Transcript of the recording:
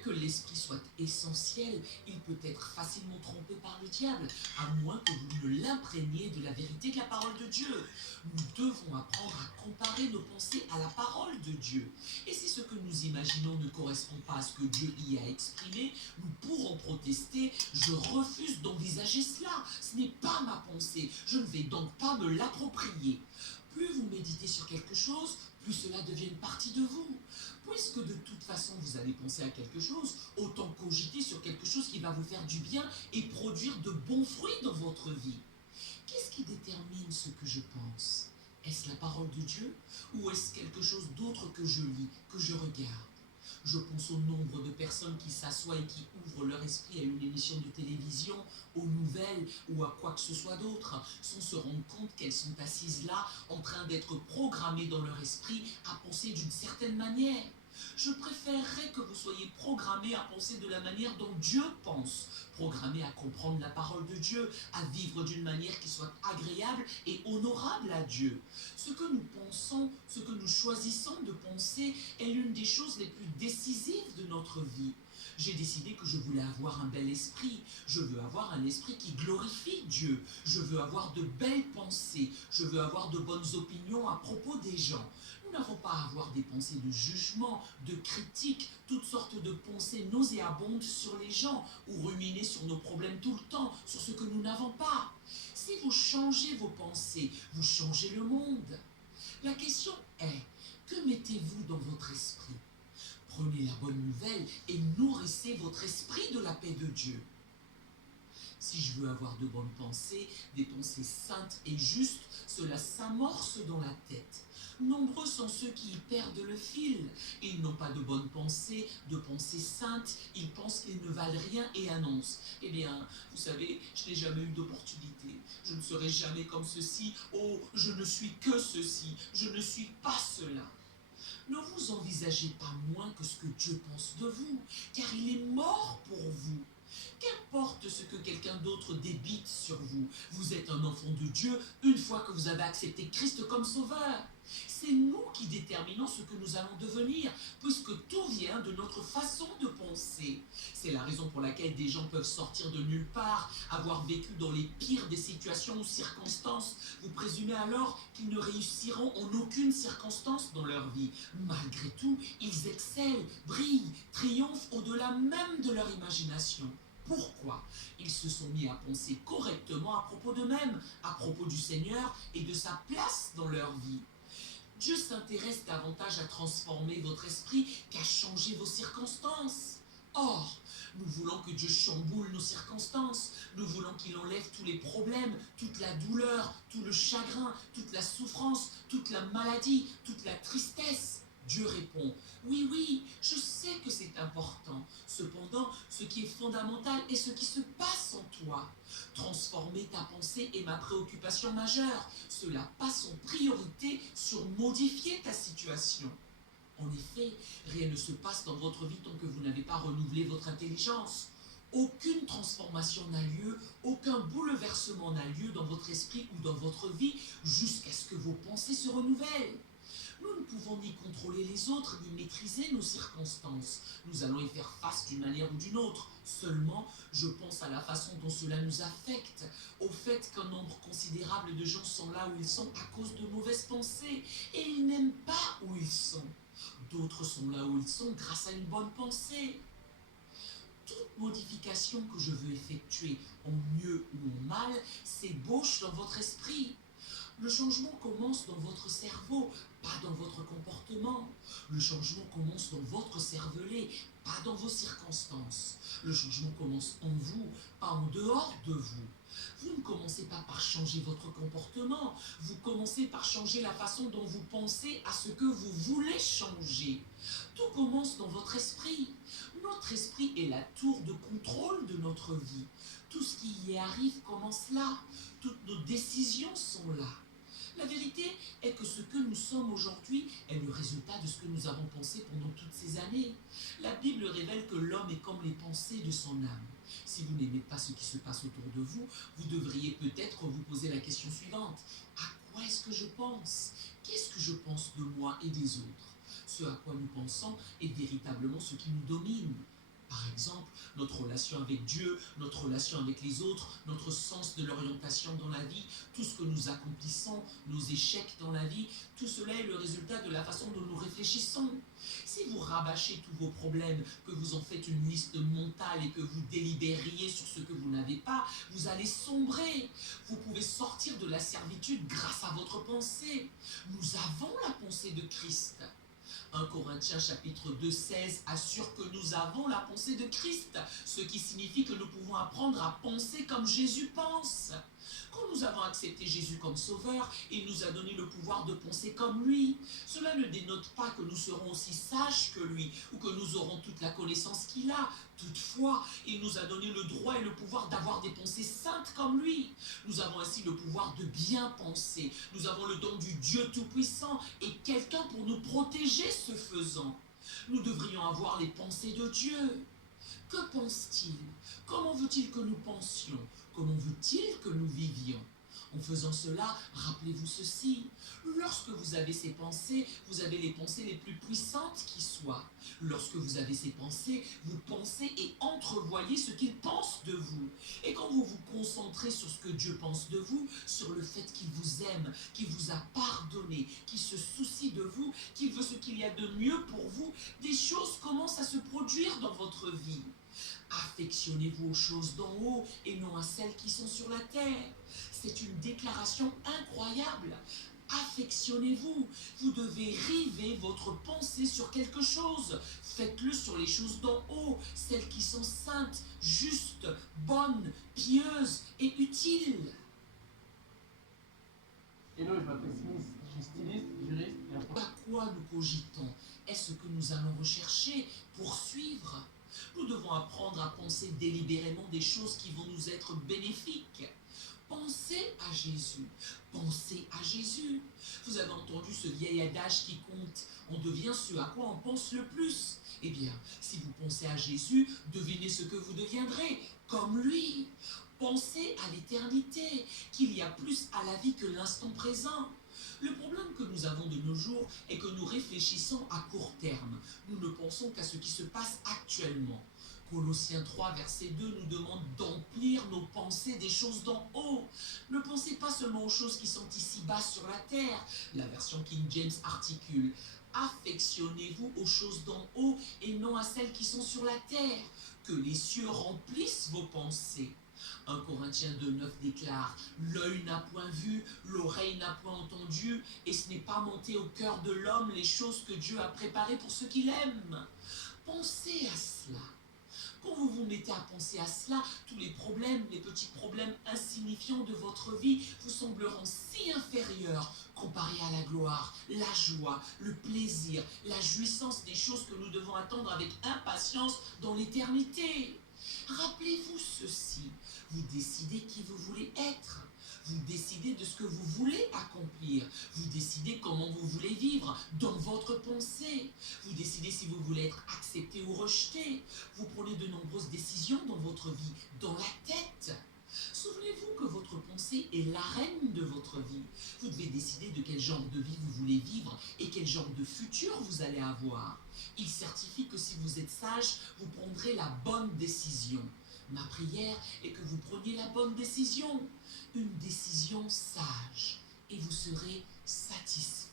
que l'esprit soit essentiel, il peut être facilement trompé par le diable, à moins que vous ne l'imprégniez de la vérité de la parole de Dieu. Nous devons apprendre à comparer nos pensées à la parole de Dieu. Et si ce que nous imaginons ne correspond pas à ce que Dieu y a exprimé, nous pourrons protester: je refuse d'envisager cela, ce n'est pas ma pensée, je ne vais donc pas me l'approprier. Plus vous méditez sur quelque chose, plus cela devient une partie de vous. Puisque de toute façon vous allez penser à quelque chose, autant cogiter sur quelque chose qui va vous faire du bien et produire de bons fruits dans votre vie. Qu'est-ce qui détermine ce que je pense? Est-ce la parole de Dieu ou est-ce quelque chose d'autre que je lis, que je regarde? Je pense au nombre de personnes qui s'assoient et qui ouvrent leur esprit à une émission de télévision, aux nouvelles ou à quoi que ce soit d'autre, sans se rendre compte qu'elles sont assises là, en train d'être programmées dans leur esprit à penser d'une certaine manière. Je préférerais que vous soyez programmés à penser de la manière dont Dieu pense, programmés à comprendre la parole de Dieu, à vivre d'une manière qui soit agréable et honorable à Dieu. Ce que nous pensons, ce que nous choisissons de penser est l'une des choses les plus décisives de notre vie. J'ai décidé que je voulais avoir un bel esprit. Je veux avoir un esprit qui glorifie Dieu. Je veux avoir de belles pensées. Je veux avoir de bonnes opinions à propos des gens. Nous n'avons pas à avoir des pensées de jugement, de critique, toutes sortes de pensées nauséabondes sur les gens ou ruminer sur nos problèmes tout le temps, sur ce que nous n'avons pas. Si vous changez vos pensées, vous changez le monde. La question est, que mettez-vous dans votre esprit? Prenez la bonne nouvelle et nourrissez votre esprit de la paix de Dieu. Si je veux avoir de bonnes pensées, des pensées saintes et justes, cela s'amorce dans la tête. Nombreux sont ceux qui y perdent le fil. Ils n'ont pas de bonnes pensées, de pensées saintes, ils pensent qu'ils ne valent rien et annoncent: eh bien, vous savez, je n'ai jamais eu d'opportunité, je ne serai jamais comme ceci, oh, je ne suis que ceci, je ne suis pas cela. Ne vous envisagez pas moins que ce que Dieu pense de vous, car il est mort pour vous. Qu'importe ce que quelqu'un d'autre débite sur vous, vous êtes un enfant de Dieu une fois que vous avez accepté Christ comme sauveur. C'est nous qui déterminons ce que nous allons devenir, puisque tout vient de notre façon de penser. C'est la raison pour laquelle des gens peuvent sortir de nulle part, avoir vécu dans les pires des situations ou circonstances. Vous présumez alors qu'ils ne réussiront en aucune circonstance dans leur vie. Malgré tout, ils excellent, brillent, triomphent au-delà même de leur imagination. Pourquoi? Ils se sont mis à penser correctement à propos d'eux-mêmes, à propos du Seigneur et de sa place dans leur vie. Dieu s'intéresse davantage à transformer votre esprit qu'à changer vos circonstances. Or, nous voulons que Dieu chamboule nos circonstances, nous voulons qu'il enlève tous les problèmes, toute la douleur, tout le chagrin, toute la souffrance, toute la maladie, toute la tristesse. Dieu répond: oui, oui, je sais que c'est important. Cependant, ce qui est fondamental est ce qui se passe en toi. Transformer ta pensée est ma préoccupation majeure. Cela passe en priorité sur modifier ta situation. En effet, rien ne se passe dans votre vie tant que vous n'avez pas renouvelé votre intelligence. Aucune transformation n'a lieu, aucun bouleversement n'a lieu dans votre esprit ou dans votre vie jusqu'à ce que vos pensées se renouvellent. Nous ne pouvons ni contrôler les autres, ni maîtriser nos circonstances. Nous allons y faire face d'une manière ou d'une autre. Seulement, je pense à la façon dont cela nous affecte, au fait qu'un nombre considérable de gens sont là où ils sont à cause de mauvaises pensées, et ils n'aiment pas où ils sont. D'autres sont là où ils sont grâce à une bonne pensée. Toute modification que je veux effectuer, en mieux ou en mal, s'ébauche dans votre esprit. Le changement commence dans votre cerveau, pas dans votre comportement. Le changement commence dans votre cervelet, pas dans vos circonstances. Le changement commence en vous, pas en dehors de vous. Vous ne commencez pas par changer votre comportement, vous commencez par changer la façon dont vous pensez à ce que vous voulez changer. Tout commence dans votre esprit. Notre esprit est la tour de contrôle de notre vie. Tout ce qui y arrive commence là. Toutes nos décisions sont là. La vérité est que ce que nous sommes aujourd'hui est le résultat de ce que nous avons pensé pendant toutes ces années. La Bible révèle que l'homme est comme les pensées de son âme. Si vous n'aimez pas ce qui se passe autour de vous, vous devriez peut-être vous poser la question suivante: à quoi est-ce que je pense? Qu'est-ce que je pense de moi et des autres? Ce à quoi nous pensons est véritablement ce qui nous domine. Par exemple, notre relation avec Dieu, notre relation avec les autres, notre sens de l'orientation dans la vie, tout ce que nous accomplissons, nos échecs dans la vie, tout cela est le résultat de la façon dont nous réfléchissons. Si vous rabâchez tous vos problèmes, que vous en faites une liste mentale et que vous délibériez sur ce que vous n'avez pas, vous allez sombrer. Vous pouvez sortir de la servitude grâce à votre pensée. Nous avons la pensée de Christ. 1 Corinthiens chapitre 2, 16 assure que nous avons la pensée de Christ, ce qui signifie que nous pouvons apprendre à penser comme Jésus pense. Quand nous avons accepté Jésus comme sauveur, il nous a donné le pouvoir de penser comme lui. Cela ne dénote pas que nous serons aussi sages que lui ou que nous aurons toute la connaissance qu'il a. Toutefois, il nous a donné le droit et le pouvoir d'avoir des pensées saintes comme lui. Nous avons ainsi le pouvoir de bien penser. Nous avons le don du Dieu Tout-Puissant et quelqu'un pour nous protéger ce faisant. Nous devrions avoir les pensées de Dieu. Que pense-t-il? Comment veut-il que nous pensions? Comment veut-il que nous vivions? En faisant cela, rappelez-vous ceci. Lorsque vous avez ces pensées, vous avez les pensées les plus puissantes qui soient. Lorsque vous avez ces pensées, vous pensez et entrevoyez ce qu'il pense de vous. Et quand vous vous concentrez sur ce que Dieu pense de vous, sur le fait qu'il vous aime, qu'il vous a pardonné, qu'il se soucie de vous, qu'il veut ce qu'il y a de mieux pour vous, des choses commencent à se produire dans votre vie. Affectionnez-vous aux choses d'en haut et non à celles qui sont sur la terre. C'est une déclaration incroyable. Affectionnez-vous. Vous devez river votre pensée sur quelque chose. Faites-le sur les choses d'en haut, celles qui sont saintes, justes, bonnes, pieuses et utiles. Hello, je m'appelle Smith, je suis styliste, juriste et À quoi nous cogitons? Est-ce que nous allons rechercher, poursuivre? Nous devons apprendre à penser délibérément des choses qui vont nous être bénéfiques. Pensez à Jésus. Pensez à Jésus. Vous avez entendu ce vieil adage qui compte. On devient ce à quoi on pense le plus. Eh bien, si vous pensez à Jésus, devinez ce que vous deviendrez, comme lui. Pensez à l'éternité, qu'il y a plus à la vie que l'instant présent. Le problème que nous avons de nos jours est que nous réfléchissons à court terme. Nous ne pensons qu'à ce qui se passe actuellement. Colossiens 3, verset 2 nous demande d'emplir nos pensées des choses d'en haut. Ne pensez pas seulement aux choses qui sont ici-bas sur la terre. La version King James articule: affectionnez-vous aux choses d'en haut et non à celles qui sont sur la terre. Que les cieux remplissent vos pensées. 1 Corinthiens 2, 9 déclare: l'œil n'a point vu, l'oreille n'a point entendu, et ce n'est pas monté au cœur de l'homme les choses que Dieu a préparées pour ceux qu'il aime. Pensez à cela. Quand vous vous mettez à penser à cela, tous les problèmes, les petits problèmes insignifiants de votre vie vous sembleront si inférieurs comparés à la gloire, la joie, le plaisir, la jouissance des choses que nous devons attendre avec impatience dans l'éternité. Rappelez-vous ceci, vous décidez qui vous voulez être. Vous décidez de ce que vous voulez accomplir. Vous décidez comment vous voulez vivre dans votre pensée. Vous décidez si vous voulez être accepté ou rejeté. Vous prenez de nombreuses décisions dans votre vie, dans la tête. Souvenez-vous que votre pensée est la reine de votre vie. Vous devez décider de quel genre de vie vous voulez vivre et quel genre de futur vous allez avoir. Il certifie que si vous êtes sage, vous prendrez la bonne décision. Ma prière est que vous preniez la bonne décision, une décision sage, et vous serez satisfait.